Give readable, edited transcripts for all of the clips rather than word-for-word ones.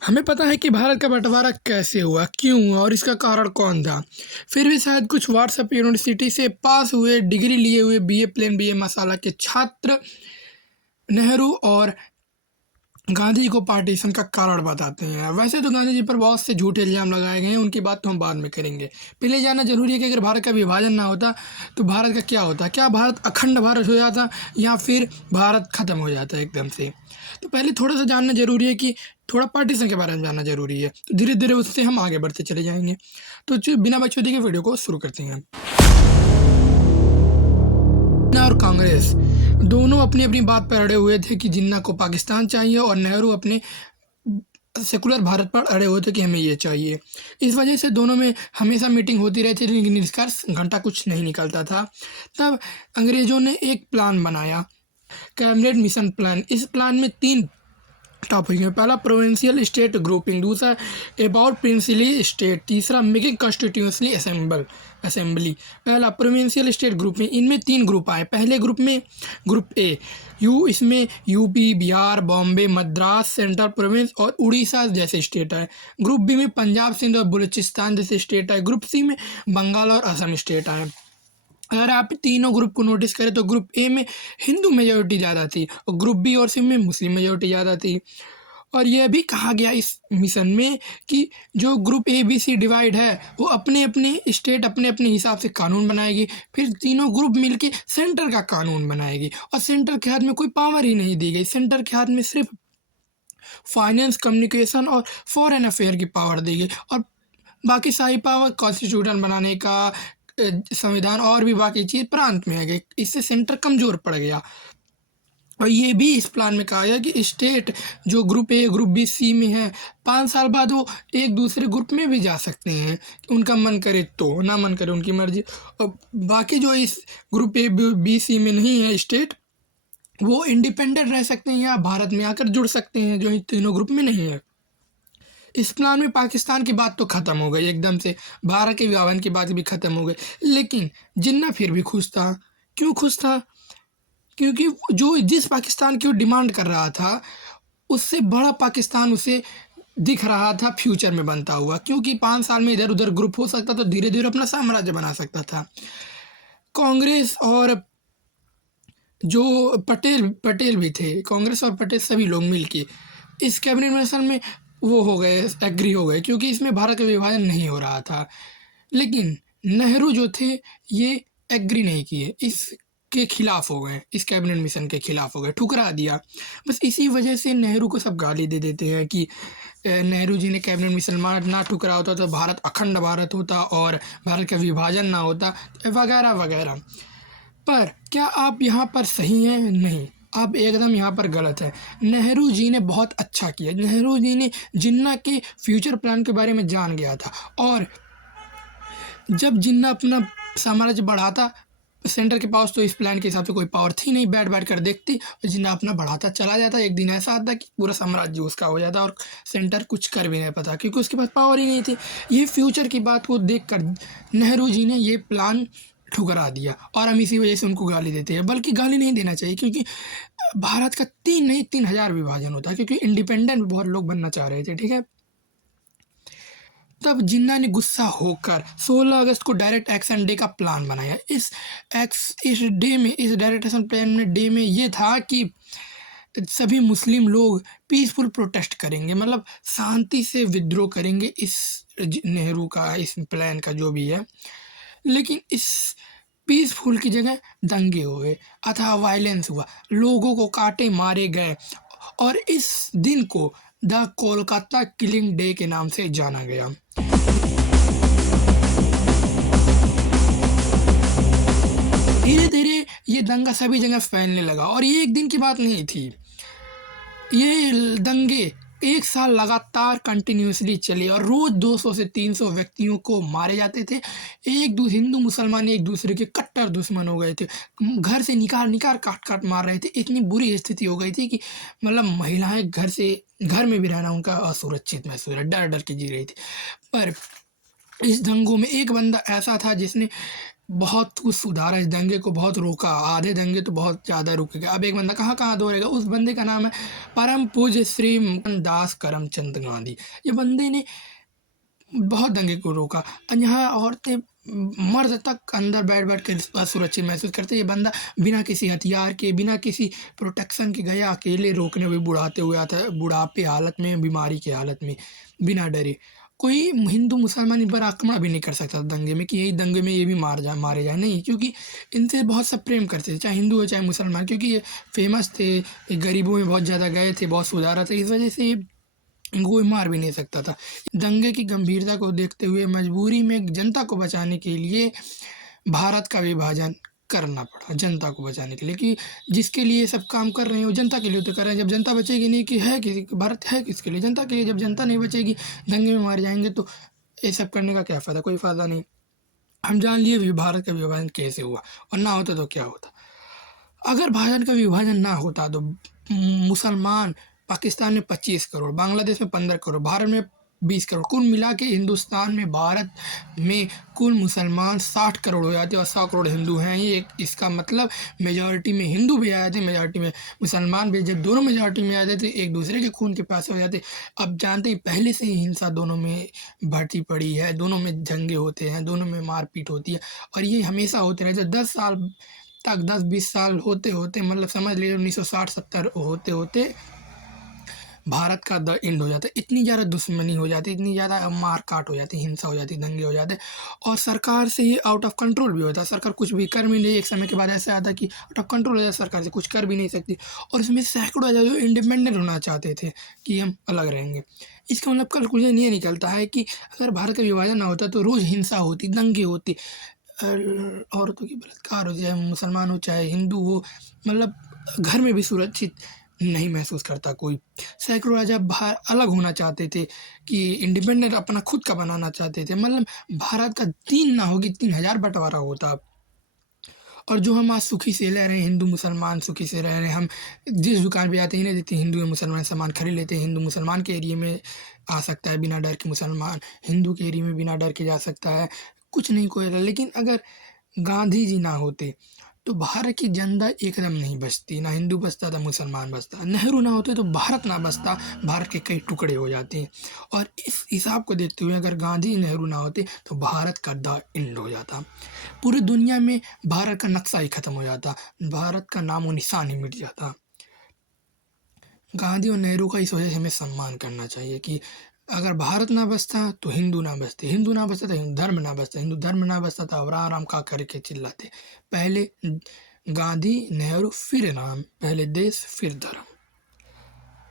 हमें पता है कि भारत का बंटवारा कैसे हुआ, क्यों हुआ और इसका कारण कौन था। फिर भी शायद कुछ व्हाट्सएप यूनिवर्सिटी से पास हुए, डिग्री लिए हुए बीए प्लेन बीए मसाला के छात्र नेहरू और गांधी जी को पार्टीशन का कारण बताते हैं। वैसे तो गांधी जी पर बहुत से झूठे इल्ज़ाम लगाए गए हैं, उनकी बात तो हम बाद में करेंगे। पहले जानना जरूरी है कि अगर भारत का विभाजन ना होता तो भारत का क्या होता। क्या भारत अखंड भारत हो जाता या फिर भारत ख़त्म हो जाता एकदम से। तो पहले थोड़ा सा जानना जरूरी है कि थोड़ा पार्टीशन के बारे में जानना जरूरी है, तो धीरे धीरे उससे हम आगे बढ़ते चले जाएंगे। तो बिना बकचोदी के वीडियो को शुरू करते हैं। जिन्ना और कांग्रेस दोनों अपनी अपनी बात पर अड़े हुए थे कि जिन्ना को पाकिस्तान चाहिए और नेहरू अपने सेकुलर भारत पर अड़े हुए थे कि हमें ये चाहिए। इस वजह से दोनों में हमेशा मीटिंग होती रहती थी, लेकिन निष्कर्ष घंटा कुछ नहीं निकलता था। तब अंग्रेज़ों ने एक प्लान बनाया, कैबिनेट मिशन प्लान। इस प्लान में 3 टॉपिक है। पहला प्रोविंशियल स्टेट ग्रुपिंग, दूसरा अबाउट प्रिंसिली स्टेट, तीसरा मेकिंग कॉन्स्टिट्यूशनली असेंबली। पहला प्रोविंशियल स्टेट ग्रुपिंग, इनमें 3 ग्रुप आए। पहले ग्रुप में ग्रुप ए इसमें UP, Bihar, Bombay, Madras, central province और उड़ीसा जैसे स्टेट आए। ग्रुप बी में पंजाब, सिंध और बलूचिस्तान जैसे स्टेट आए। ग्रुप सी में बंगाल और असम स्टेट आए। अगर आप तीनों ग्रुप को नोटिस करें तो ग्रुप ए में हिंदू मेजोरिटी ज़्यादा थी और ग्रुप बी और सी में मुस्लिम मेजोरिटी ज़्यादा थी। और यह भी कहा गया इस मिशन में कि जो group A B C divide है वो अपने अपने स्टेट अपने अपने हिसाब से कानून बनाएगी, फिर तीनों ग्रुप मिलके सेंटर का कानून बनाएगी। और सेंटर के हाथ में कोई पावर ही नहीं दी गई, सेंटर के हाथ में सिर्फ फाइनेंस, कम्युनिकेशन और फॉरेन अफेयर की पावर दी गई, और बाकी सारी पावर कॉन्स्टिट्यूशन बनाने का, संविधान और भी बाकी चीज़ प्रांत में आ गई। इससे सेंटर कमज़ोर पड़ गया। और ये भी इस प्लान में कहा गया कि स्टेट जो ग्रुप ए, ग्रुप बी, सी में है, 5 साल बाद वो एक दूसरे ग्रुप में भी जा सकते हैं, उनका मन करे तो, ना मन करे उनकी मर्जी। और बाकी जो इस ग्रुप ए बी सी में नहीं है स्टेट, वो इंडिपेंडेंट रह सकते हैं या भारत में आकर जुड़ सकते हैं, जो इन तीनों ग्रुप में नहीं है। इस प्लान में पाकिस्तान की बात तो ख़त्म हो गई एकदम से, भारत के विभाजन की बात भी ख़त्म हो गई। लेकिन जिन्ना फिर भी खुश था। क्यों खुश था? क्योंकि जो जिस पाकिस्तान की वो डिमांड कर रहा था, उससे बड़ा पाकिस्तान उसे दिख रहा था फ्यूचर में बनता हुआ। क्योंकि 5 साल में इधर उधर ग्रुप हो सकता था, धीरे धीरे अपना साम्राज्य बना सकता था। कांग्रेस और जो पटेल भी थे, कांग्रेस और पटेल सभी लोग मिलके इस कैबिनेट मिशन में वो हो गए, एग्री हो गए, क्योंकि इसमें भारत का विभाजन नहीं हो रहा था। लेकिन नेहरू जो थे ये एग्री नहीं किए, इसके खिलाफ हो गए, इस कैबिनेट मिशन के खिलाफ हो गए, ठुकरा दिया। बस इसी वजह से नेहरू को सब गाली दे देते हैं कि नेहरू जी ने कैबिनेट मिशन ना ठुकरा होता तो भारत अखंड भारत होता और भारत का विभाजन ना होता, वगैरह वगैरह। पर क्या आप यहाँ पर सही हैं? नहीं, आप एकदम यहाँ पर गलत है। नेहरू जी ने बहुत अच्छा किया। नेहरू जी ने जिन्ना के फ्यूचर प्लान के बारे में जान गया था, और जब जिन्ना अपना साम्राज्य बढ़ाता सेंटर के पास, तो इस प्लान के हिसाब से कोई पावर थी नहीं, बैठ बैठ कर देखती, और जिन्ना अपना बढ़ाता चला जाता। एक दिन ऐसा आता कि पूरा साम्राज्य उसका हो जाता और सेंटर कुछ कर भी नहीं पाता, क्योंकि उसके पास पावर ही नहीं थी। ये फ्यूचर की बात को देख कर नेहरू जी ने ये प्लान ठुकरा दिया, और हम इसी वजह से उनको गाली देते हैं। बल्कि गाली नहीं देना चाहिए, क्योंकि भारत का 3 नहीं 3000 विभाजन होता है, क्योंकि इंडिपेंडेंट बहुत लोग बनना चाह रहे थे, ठीक है। तब जिन्ना ने गुस्सा होकर 16 अगस्त को डायरेक्ट एक्शन डे का प्लान बनाया। इस डे में, इस डायरेक्ट एक्शन प्लान में डे में ये था कि सभी मुस्लिम लोग पीसफुल प्रोटेस्ट करेंगे, मतलब शांति से विद्रोह करेंगे इस नेहरू का, इस प्लान का जो भी है। लेकिन इस पीसफुल की जगह दंगे हुए, अथवा वायलेंस हुआ, लोगों को काटे मारे गए, और इस दिन को द कोलकाता किलिंग डे के नाम से जाना गया। धीरे धीरे ये दंगा सभी जगह फैलने लगा, और ये एक दिन की बात नहीं थी। ये दंगे 1 साल लगातार कंटिन्यूसली चले, और रोज 200 से 300 व्यक्तियों को मारे जाते थे। हिंदू मुसलमान एक दूसरे के कट्टर दुश्मन हो गए थे, घर से निकाल काट काट मार रहे थे। इतनी बुरी स्थिति हो गई थी कि मतलब महिलाएं घर में भी रहना उनका असुरक्षित महसूस, डर डर के जी रही थी। पर इस दंगों में एक बंदा ऐसा था जिसने बहुत कुछ सुधारा, इस दंगे को बहुत रोका, आधे दंगे तो बहुत ज़्यादा रुक गए। अब एक बंदा कहाँ-कहाँ दौड़ेगा, उस बंदे का नाम है परम पूज्य श्री मोहनदास करमचंद गांधी। ये बंदे ने बहुत दंगे को रोका और यहाँ औरतें मर्द तक अंदर बैठ-बैठ कर असुरक्षित महसूस करते। ये बंदा बिना किसी हथियार के, बिना किसी प्रोटेक्शन के गया, अकेले रोकने हुए बुढ़ाते हुए आता है, बुढ़ापे हालत में, बीमारी की हालत में, बिना डरे। कोई हिंदू मुसलमान इन पर आक्रमण भी नहीं कर सकता दंगे में कि यही दंगे में ये भी मारे जाएँ, नहीं, क्योंकि इनसे बहुत सब प्रेम करते थे, चाहे हिंदू हो चाहे मुसलमान, क्योंकि ये फेमस थे, ये गरीबों में बहुत ज़्यादा गए थे, बहुत सुधारा था, इस वजह से इनको कोई मार भी नहीं सकता था। दंगे की गंभीरता को देखते हुए मजबूरी में जनता को बचाने के लिए भारत का विभाजन करना पड़ा, जनता को बचाने के लिए, कि जिसके लिए सब काम कर रहे हैं वो जनता के लिए तो कर रहे हैं। जब जनता बचेगी नहीं, कि है किसी भारत है किसके लिए? जनता के लिए। जब जनता नहीं बचेगी, दंगे में मारे जाएंगे, तो ये सब करने का क्या फ़ायदा? कोई फ़ायदा नहीं। हम जान लिए भारत का विभाजन कैसे हुआ, और ना होता तो क्या होता। अगर भारत का विभाजन ना होता तो मुसलमान पाकिस्तान में 25 करोड़, बांग्लादेश में 15 करोड़, भारत में 20 करोड़, कुल मिला के हिंदुस्तान में, भारत में कुल मुसलमान 60 करोड़ हो जाते और 100 करोड़ हिंदू हैं। ये इसका मतलब मेजॉरिटी में हिंदू भी आ जाते, मेजॉरिटी में मुसलमान भी। जब दोनों मेजॉरिटी में आ जाते तो एक दूसरे के खून के प्यासे हो जाते। अब जानते ही पहले से ही हिंसा दोनों में भर्ती पड़ी है, दोनों में जंगे होते हैं, दोनों में मारपीट होती है, और ये हमेशा होते रहे। जब 10 साल तक, 10-20 साल होते होते, मतलब समझ लीजिए 1960-70 होते होते भारत का द एंड हो जाता है। इतनी ज़्यादा दुश्मनी हो जाती, इतनी ज़्यादा मार काट हो जाती, हिंसा हो जाती, दंगे हो जाते, और सरकार से ये आउट ऑफ कंट्रोल भी होता है। सरकार कुछ भी कर भी नहीं, एक समय के बाद ऐसा आता कि आउट ऑफ कंट्रोल हो जाता, सरकार से कुछ कर भी नहीं सकती। और इसमें सैकड़ों जो इंडिपेंडेंट होना चाहते थे कि हम अलग रहेंगे। इसका मतलब कंक्लूजन ये निकलता है कि अगर भारत का विभाजन ना होता तो रोज़ हिंसा होती, दंगे होती, औरतों की बलात्कार हो, चाहे मुसलमान हो चाहे हिंदू हो, मतलब घर में भी सुरक्षित नहीं महसूस करता कोई। सैकड़ों राजा बाहर अलग होना चाहते थे, कि इंडिपेंडेंट अपना खुद का बनाना चाहते थे, मतलब भारत का 3 ना होगी 3000 बँटवारा होता। और जो हम आज सुखी से रह रहे हैं, हिंदू मुसलमान सुखी से रह रहे हैं, हम जिस दुकान पे जाते हैं नहीं देखते हिंदू या मुसलमान सामान खरीद लेते हैं। हिंदू मुसलमान के एरिया में आ सकता है बिना डर के, मुसलमान हिंदू के एरिया में बिना डर के जा सकता है, कुछ नहीं कोई। लेकिन अगर गांधी जी ना होते तो भारत की जनता एकदम नहीं बचती, ना हिंदू बचता, था मुसलमान बचता। नेहरू ना होते तो भारत ना बचता, भारत के कई टुकड़े हो जाते। और इस हिसाब को देखते हुए अगर गांधी नेहरू ना होते तो भारत का द एंड हो जाता, पूरी दुनिया में भारत का नक्शा ही खत्म हो जाता, भारत का नामो निशान ही मिट जाता। गांधी और नेहरू का इस वजह से हमें सम्मान करना चाहिए कि अगर भारत ना बचता तो हिंदू ना बचते, हिंदू ना बचता तो हिंदू धर्म ना बचता, हिंदू धर्म ना बचता तो अब राम राम का करके चिल्लाते। पहले गांधी नेहरू फिर राम, पहले देश फिर धर्म।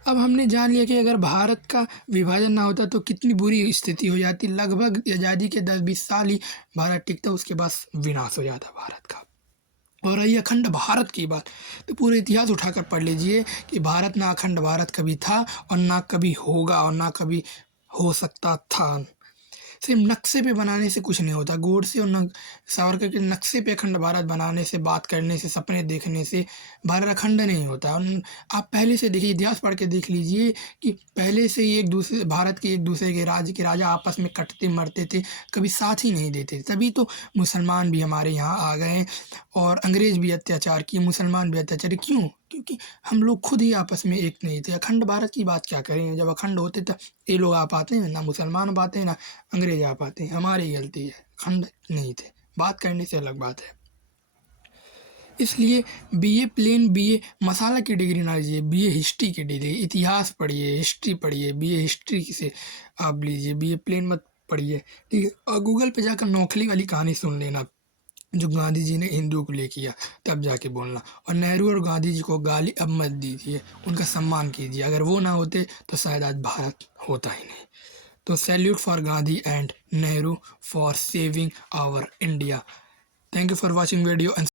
अब हमने जान लिया कि अगर भारत का विभाजन ना होता तो कितनी बुरी स्थिति हो जाती। लगभग आज़ादी के 10-20 साल ही भारत टिकता, उसके बाद विनाश हो जाता भारत का। और रही अखंड भारत की बात, तो पूरे इतिहास उठाकर पढ़ लीजिए कि भारत ना अखंड भारत कभी था और ना कभी होगा और ना कभी हो सकता था। सिर्फ नक्शे पे बनाने से कुछ नहीं होता। गोडसे और सावरकर के नक्शे पे अखंड भारत बनाने से, बात करने से, सपने देखने से भारत अखंड नहीं होता। और आप पहले से देखिए, इतिहास पढ़ के देख लीजिए कि पहले से ही एक दूसरे भारत के, एक दूसरे के राज्य के राजा आपस में कटते मरते थे, कभी साथ ही नहीं देते। तभी तो मुसलमान भी हमारे यहाँ आ गए और अंग्रेज़ भी अत्याचार किए, मुसलमान भी अत्याचार। क्यों? क्योंकि हम लोग खुद ही आपस में एक नहीं थे। अखंड भारत की बात क्या करें, जब अखंड होते तो ये लोग आ पाते हैं, ना मुसलमान पाते हैं ना अंग्रेज आ पाते हैं। हमारी गलती है, अखंड नहीं थे। बात करने से अलग बात है। इसलिए बीए प्लेन, बीए मसाला की डिग्री ना लीजिए, बीए हिस्ट्री की डिग्री, इतिहास पढ़िए, हिस्ट्री पढ़िए, बीए हिस्ट्री से आप लीजिए, बीए प्लेन मत पढ़िए, ठीक है। और गूगल पे जाकर नौखली वाली कहानी सुन लेना, जो गांधी जी ने हिंदुओं के लिए किया, तब जाके बोलना। और नेहरू और गांधी जी को गाली अब मत दीजिए, उनका सम्मान कीजिए। अगर वो ना होते तो शायद आज भारत होता ही नहीं। तो salute for Gandhi and Nehru for saving our India. Thank you for watching video and